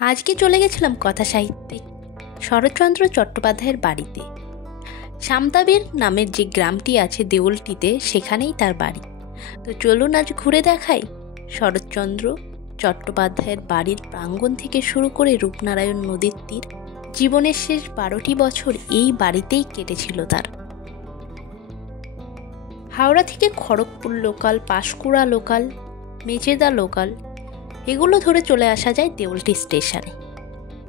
আজকে চলে গেছিলাম কথা সাহিত্যিক শরৎচন্দ্র চট্টোপাধ্যায়ের বাড়িতে। সামতাবের নামের যে গ্রামটি আছে দেউলটিতে, সেখানেই তার বাড়ি। তো চলুন আজ ঘুরে দেখাই শরৎচন্দ্র চট্টোপাধ্যায়ের বাড়ির প্রাঙ্গণ থেকে শুরু করে রূপনারায়ণ নদীর তীর। জীবনের শেষ 12টি বছর এই বাড়িতেই কেটেছিল তার। হাওড়া থেকে Kharagpur local, Panskura local, Mecheda local এগুলো ধরে চলে আসা যায় দেউলটি স্টেশনে।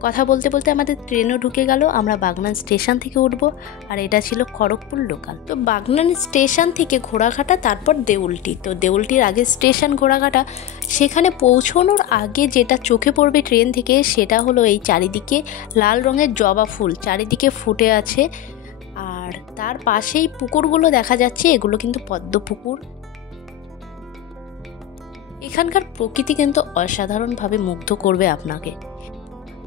কথা বলতে বলতে আমাদের ট্রেনও ঢুকে গেল। আমরা বাগনান স্টেশন থেকে উঠবো, আর এটা ছিল খড়গপুর লোকাল। তো বাগনান স্টেশন থেকে ঘোড়াঘাটা, তারপর দেউলটি। তো দেউলটির আগে স্টেশন ঘোড়াঘাটা। সেখানে পৌঁছানোর আগে যেটা চোখে পড়বে ট্রেন থেকে, সেটা হলো এই চারিদিকে লাল রঙের জবা ফুল চারিদিকে ফুটে আছে, আর তার পাশেই পুকুরগুলো দেখা যাচ্ছে। এগুলো কিন্তু পদ্ম পুকুর। এখানকার প্রকৃতি কিন্তু অসাধারণভাবে মুগ্ধ করবে আপনাকে।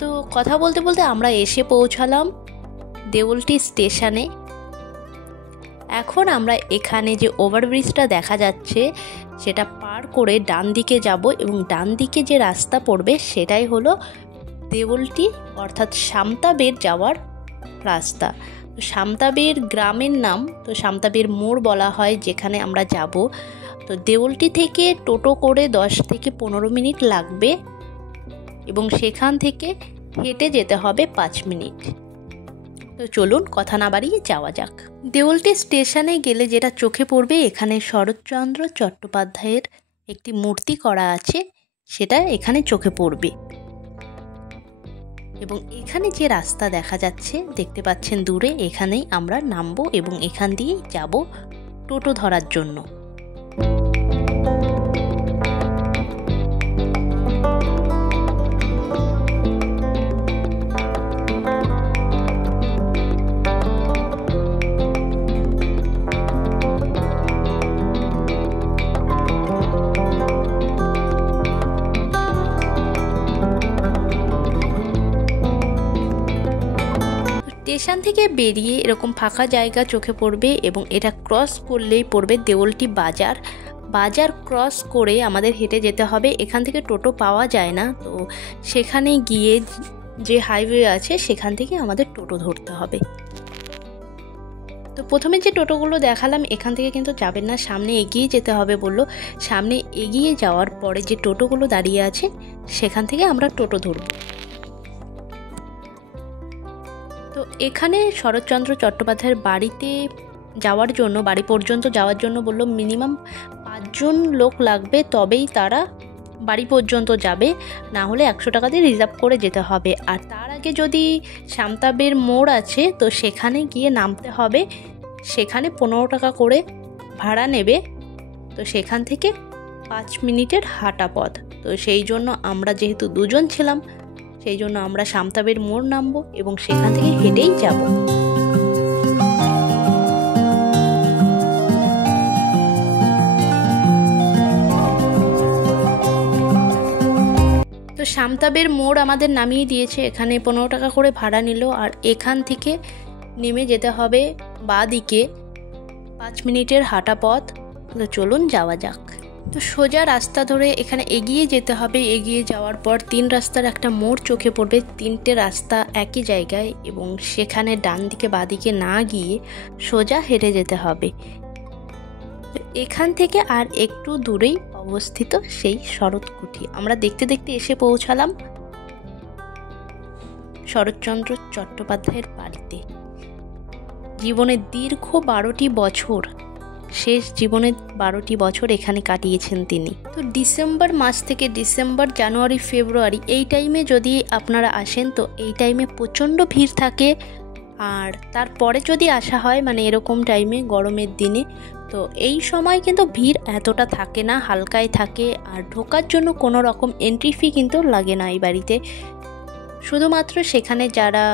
তো কথা বলতে বলতে আমরা এসে পৌঁছালাম দেউলটি স্টেশনে। এখন আমরা এখানে যে ওভারব্রিজটা দেখা যাচ্ছে সেটা পার করে ডান দিকে যাব, এবং ডান দিকে যে রাস্তা পড়বে সেটাই হলো দেউলটি অর্থাৎ সামতাবের যাওয়ার রাস্তা। তো সামতাবের গ্রামের নাম তো সামতাবের মোড় বলা হয় যেখানে আমরা যাব। তো দেউলটি থেকে টোটো করে 10 থেকে 15 মিনিট লাগবে, এবং সেখান থেকে হেঁটে যেতে হবে 5 মিনিট। তো চলুন কথা না বাড়িয়ে যাওয়া যাক। দেউলটি স্টেশনে গেলে যেটা চোখে পড়বে, এখানে শরৎচন্দ্র চট্টোপাধ্যায়ের একটি মূর্তি করা আছে, সেটা এখানে চোখে পড়বে। এবং এখানে যে রাস্তা দেখা যাচ্ছে, দেখতে পাচ্ছেন দূরে, এখানেই আমরা নামবো এবং এখান দিয়েই যাব টোটো ধরার জন্য। স্টেশন থেকে বেরিয়ে এরকম ফাঁকা জায়গা চোখে পড়বে, এবং এটা ক্রস করলেই পড়বে দেউলটি বাজার। বাজার ক্রস করে আমাদের হেঁটে যেতে হবে। এখান থেকে টোটো পাওয়া যায় না, তো সেখানে গিয়ে যে হাইওয়ে আছে সেখান থেকে আমাদের টোটো ধরতে হবে। তো প্রথমে যে টোটোগুলো দেখালাম এখান থেকে কিন্তু যাবেন না, সামনে এগিয়ে যেতে হবে বললো। সামনে এগিয়ে যাওয়ার পরে যে টোটোগুলো দাঁড়িয়ে আছে সেখান থেকে আমরা টোটো ধরব। তো এখানে শরৎচন্দ্র চট্টোপাধ্যায়ের বাড়িতে যাওয়ার জন্য, বাড়ি পর্যন্ত যাওয়ার জন্য বললো মিনিমাম 5 জন লোক লাগবে, তবেই তারা বাড়ি পর্যন্ত যাবে, না হলে 100 টাকা দিয়ে রিজার্ভ করে যেতে হবে। আর তার আগে যদি সামতাবের মোড় আছে তো সেখানে গিয়ে নামতে হবে, সেখানে 15 টাকা করে ভাড়া নেবে। তো সেখান থেকে 5 মিনিটের হাঁটা পথ। তো সেই জন্য আমরা যেহেতু 2 জন ছিলাম, সেই জন্য আমরা সামতাবের মোড় নামবো এবং সেখান থেকে হেঁটেই যাব। তো সামতাবের মোড় আমাদের নামিয়ে দিয়েছে, এখানে 15 টাকা করে ভাড়া নিল, আর এখান থেকে নেমে যেতে হবে বাঁ দিকে, 5 মিনিটের হাঁটা পথ। তো চলুন যাওয়া যাক। তো সোজা রাস্তা ধরে এখানে এগিয়ে যেতে হবে। এগিয়ে যাওয়ার পর 3 রাস্তার একটা মোড় চোখে পড়বে। 3টে রাস্তা একই জায়গায়, এবং সেখানে ডান দিকে বাঁ দিকে না গিয়ে সোজা হেঁটে যেতে হবে। এখান থেকে আর একটু দূরেই অবস্থিত সেই শরৎকুঠি। আমরা দেখতে দেখতে এসে পৌঁছালাম শরৎচন্দ্র চট্টোপাধ্যায়ের বাড়িতে। জীবনের দীর্ঘ 12টি বছর, শেষ জীবনের 12টি বছর এখানে কাটিয়েছেন তিনি। তো ডিসেম্বর মাস থেকে ডিসেম্বর, জানুয়ারি, ফেব্রুয়ারি এই টাইমে যদি আপনারা আসেন, তো এই টাইমে প্রচণ্ড ভিড় থাকে। আর তারপরে যদি আসা হয়, মানে এরকম টাইমে গরমের দিনে, তো এই সময় কিন্তু ভিড় এতটা থাকে না, হালকাই থাকে। আর ঢোকার জন্য কোনো রকম এন্ট্রি ফি কিন্তু লাগে না এই বাড়িতে। শুধুমাত্র সেখানে যারা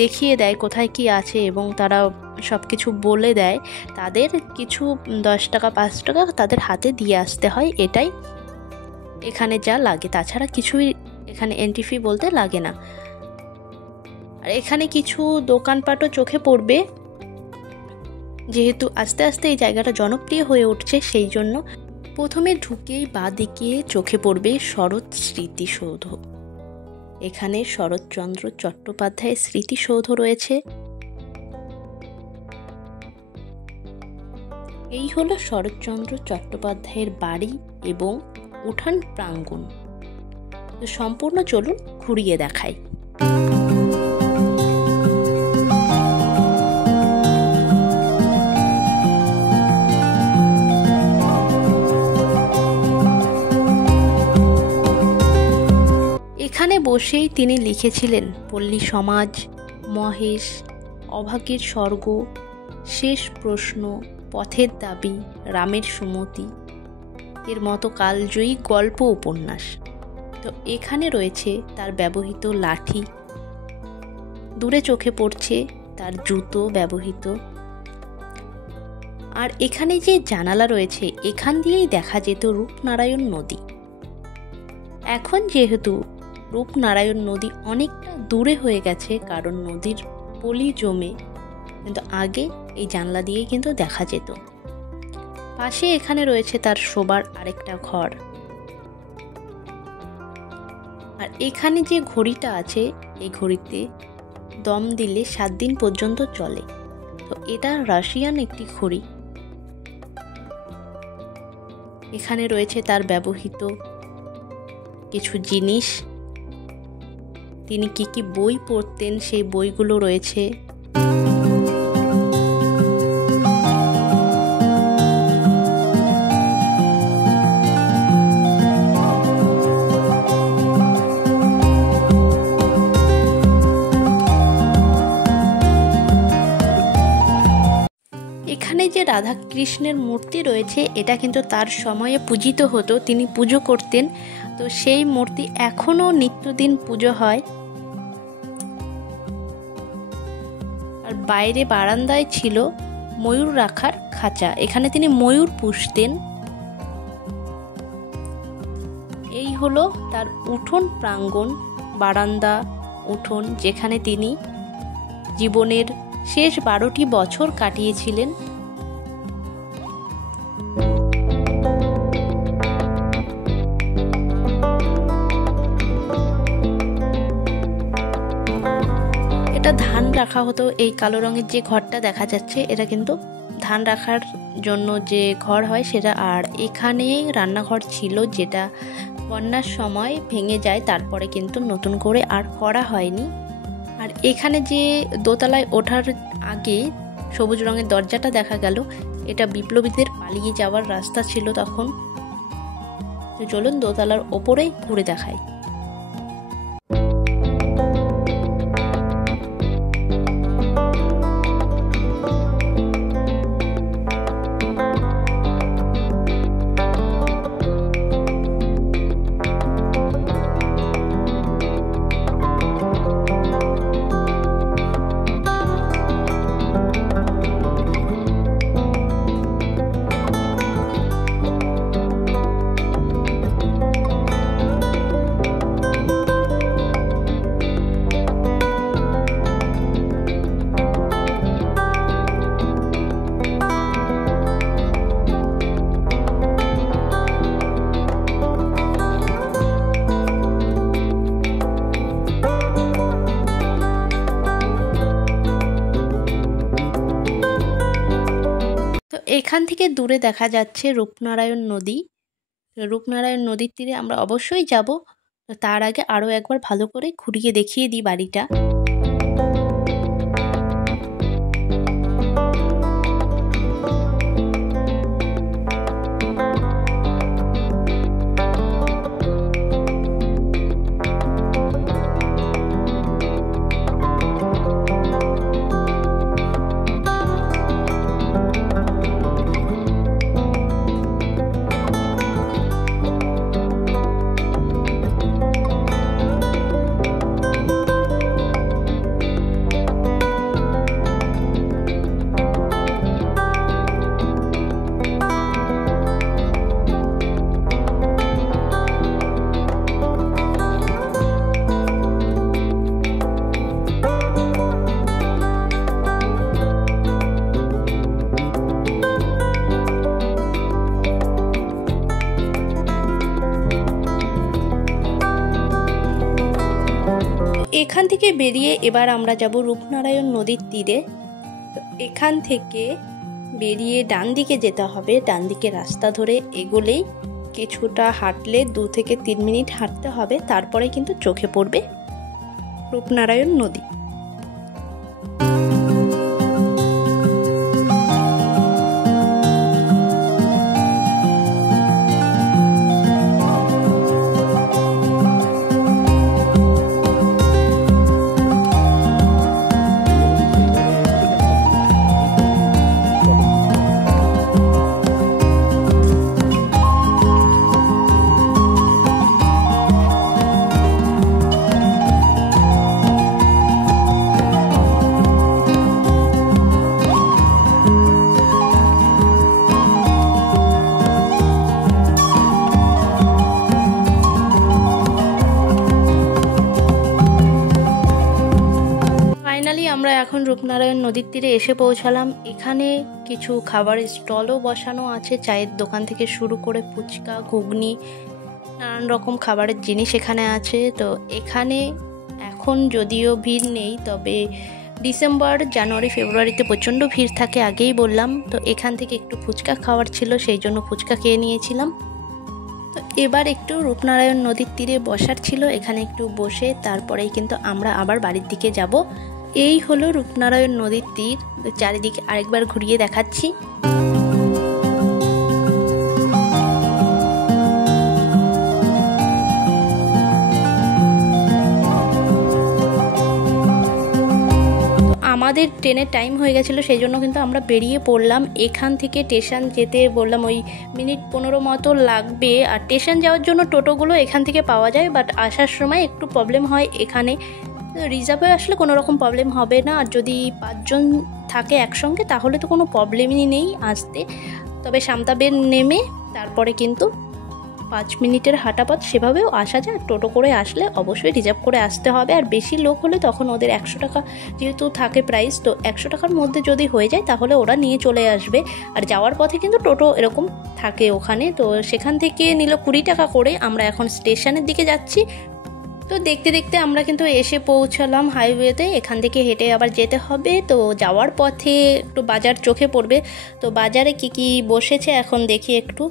দেখিয়ে দেয় কোথায় কি আছে এবং তারা সব কিছু বলে দেয়, তাদের কিছু 10 টাকা 5 টাকা তাদের হাতে দিয়ে আসতে হয়, এটাই এখানে যা লাগে। তাছাড়া কিছুই এখানে এন্ট্রি ফি বলতে লাগে না। আর এখানে কিছু দোকানপাটও চোখে পড়বে, যেহেতু আস্তে আস্তে এই জায়গাটা জনপ্রিয় হয়ে উঠছে, সেই জন্য। প্রথমে ঢুকেই বাঁ দিকে চোখে পড়বে শরৎ স্মৃতিসৌধ। এখানে শরৎচন্দ্র চট্টোপাধ্যায়ের স্মৃতিসৌধ রয়েছে। এই হলো শরৎচন্দ্র চট্টোপাধ্যায়ের বাড়ি এবং উঠান প্রাঙ্গণ। তো সম্পূর্ণ চলুন ঘুরিয়ে দেখাই। এখানে বসেই তিনি লিখেছিলেন পল্লী সমাজ, মহেশ, অভাগীর স্বর্গ, শেষ প্রশ্ন, পথের দাবি, রামের সুমতি এর মতো কালজয়ী গল্প উপন্যাস। তো এখানে রয়েছে তার ব্যবহৃত লাঠি, দূরে চোখে পড়ছে তার জুতো ব্যবহৃত। আর এখানে যে জানালা রয়েছে এখান দিয়েই দেখা যেত রূপনারায়ণ নদী। এখন যেহেতু রূপনারায়ণ নদী অনেকটা দূরে হয়ে গেছে কারণ নদীর পলি জমে, কিন্তু আগে এই জানলা দিয়েই কিন্তু দেখা যেত। পাশে এখানে রয়েছে তার শোবার আরেকটা ঘর। আর এখানে যে ঘড়িটা আছে এই ঘড়িতে দম দিলে 7 দিন পর্যন্ত চলে। তো এটা রাশিয়ান একটি ঘড়ি। এখানে রয়েছে তার ব্যবহৃত কিছু জিনিস, তিনি কি কি বই পড়তেন সেই বইগুলো রয়েছে। এখানে যে রাধা কৃষ্ণের মূর্তি রয়েছে এটা কিন্তু তার সময়ে পূজিত হতো, তিনি পুজো করতেন। তো সেই মূর্তি এখনো নিত্যদিন পুজো হয়। আর বাইরে বারান্দায় ছিল ময়ূর রাখার খাঁচা, এখানে তিনি ময়ূর পুষতেন। এই হলো তার উঠোন প্রাঙ্গণ, বারান্দা উঠোন, যেখানে তিনি জীবনের শেষ 12টি বছর কাটিয়েছিলেন। এটা ধান রাখা হতো। এই কালো রঙের যে ঘরটা দেখা যাচ্ছে এটা কিন্তু ধান রাখার জন্য যে ঘর হয় সেটা। আর এখানে রান্নাঘর ছিল যেটা বন্যার সময় ভেঙে যায়, তারপরে কিন্তু নতুন করে আর করা হয়নি। আর এখানে যে দোতলায় ওঠার আগে সবুজ রঙের দরজাটা দেখা গেল, এটা বিপ্লবীদের পালিয়ে যাওয়ার রাস্তা ছিল তখন। তো চলুন দোতলার ওপরে ঘুরে দেখাই। এখান থেকে দূরে দেখা যাচ্ছে রূপনারায়ণ নদী। রূপনারায়ণ নদীর তীরে আমরা অবশ্যই যাব। তার আগে আরও একবার ভালো করে ঘুরিয়ে দেখিয়ে দিই বাড়িটা। এখান থেকে বেরিয়ে এবার আমরা যাব রূপনারায়ণ নদীর তীরে। তো এখান থেকে বেরিয়ে ডান দিকে যেতে হবে, ডান দিকে রাস্তা ধরে এগোলেই কিছুটা হাঁটলে 2 থেকে 3 মিনিট হাঁটতে হবে, তারপরে কিন্তু চোখে পড়বে রূপনারায়ণ নদী। আমরা এখন রূপনারায়ণ নদীর তীরে এসে পৌঁছালাম। এখানে কিছু খাবারের স্টলও বসানো আছে, চায়ের দোকান থেকে শুরু করে ফুচকা, ঘুগনি, নানান রকম খাবারের জিনিস এখানে আছে। তো এখানে এখন যদিও ভিড় নেই, তবে ডিসেম্বর, জানুয়ারি, ফেব্রুয়ারিতে প্রচণ্ড ভিড় থাকে, আগেই বললাম। তো এখান থেকে একটু ফুচকা খাওয়ার ছিল, সেই জন্য ফুচকা খেয়ে নিয়েছিলাম। তো এবার একটু রূপনারায়ণ নদীর তীরে বসার ছিল, এখানে একটু বসে তারপরেই কিন্তু আমরা আবার বাড়ির দিকে যাব। এই হলো রূপনারায়ণ নদীর তীর। চারিদিকে আরেকবার ঘুরিয়ে দেখাচ্ছি। আমাদের ট্রেনের টাইম হয়ে গেছিলো, সেই জন্য কিন্তু আমরা বেরিয়ে পড়লাম। এখান থেকে স্টেশন যেতে বললাম ওই মিনিট 15 মতো লাগবে। আর স্টেশন যাওয়ার জন্য টোটোগুলো এখান থেকে পাওয়া যায়, বাট আসার সময় একটু প্রবলেম হয়। এখানে রিজার্ভে আসলে কোনো রকম প্রবলেম হবে না, আর যদি 5 জন থাকে একসঙ্গে তাহলে তো কোনো প্রবলেমই নেই আসতে। তবে সামতাবের নেমে তারপরে কিন্তু 5 মিনিটের হাঁটা পথ, সেভাবেও আসা যায়। টোটো করে আসলে অবশ্যই রিজার্ভ করে আসতে হবে, আর বেশি লোক হলে তখন ওদের 100 টাকা যেহেতু থাকে প্রাইস, তো 100 টাকার মধ্যে যদি হয়ে যায় তাহলে ওরা নিয়ে চলে আসবে। আর যাওয়ার পথে কিন্তু টোটো এরকম থাকে ওখানে, তো সেখান থেকে নিল 20 টাকা করে। আমরা এখন স্টেশনের দিকে যাচ্ছি। তো দেখতে দেখতে আমরা কিন্তু এসে পৌঁছালাম হাইওয়েতে। এখান থেকে হেঁটে আবার যেতে হবে। তো যাওয়ার পথে একটু বাজার চোখে পড়বে, তো বাজারে কি বসেছে এখন দেখি একটু।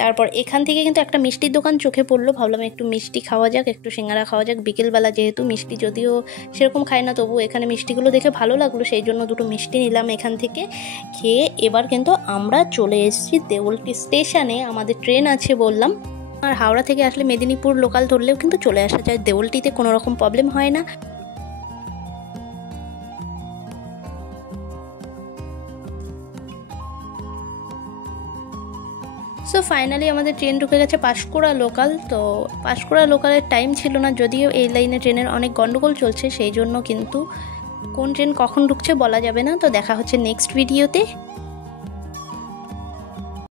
তারপর এখান থেকে কিন্তু একটা মিষ্টির দোকান চোখে পড়লো, ভাবলাম একটু মিষ্টি খাওয়া যাক, একটু সিঙ্গারা খাওয়া যাক বিকেলবেলা, যেহেতু মিষ্টি যদিও সেরকম খাই না, তবু এখানে মিষ্টিগুলো দেখে ভালো লাগলো, সেই জন্য 2টো মিষ্টি নিলাম এখান থেকে। খেয়ে এবার কিন্তু আমরা চলে এসেছি দেউলটি স্টেশনে। আমাদের ট্রেন আছে বললাম, আর হাওড়া থেকে আসলে মেদিনীপুর লোকাল ধরলেও কিন্তু চলে আসা যায়, দেউলটিতে কোনো রকম প্রবলেম হয় না। সো ফাইনালি আমাদের ট্রেন ঢুকে গেছে পাঁশকুড়া লোকাল। তো পাঁশকুড়া লোকালের টাইম ছিল না, যদিও এই লাইনে ট্রেনের অনেক গন্ডগোল চলছে, সেই জন্য কিন্তু কোন ট্রেন কখন ঢুকছে বলা যাবে না। তো দেখা হচ্ছে নেক্সট ভিডিওতে।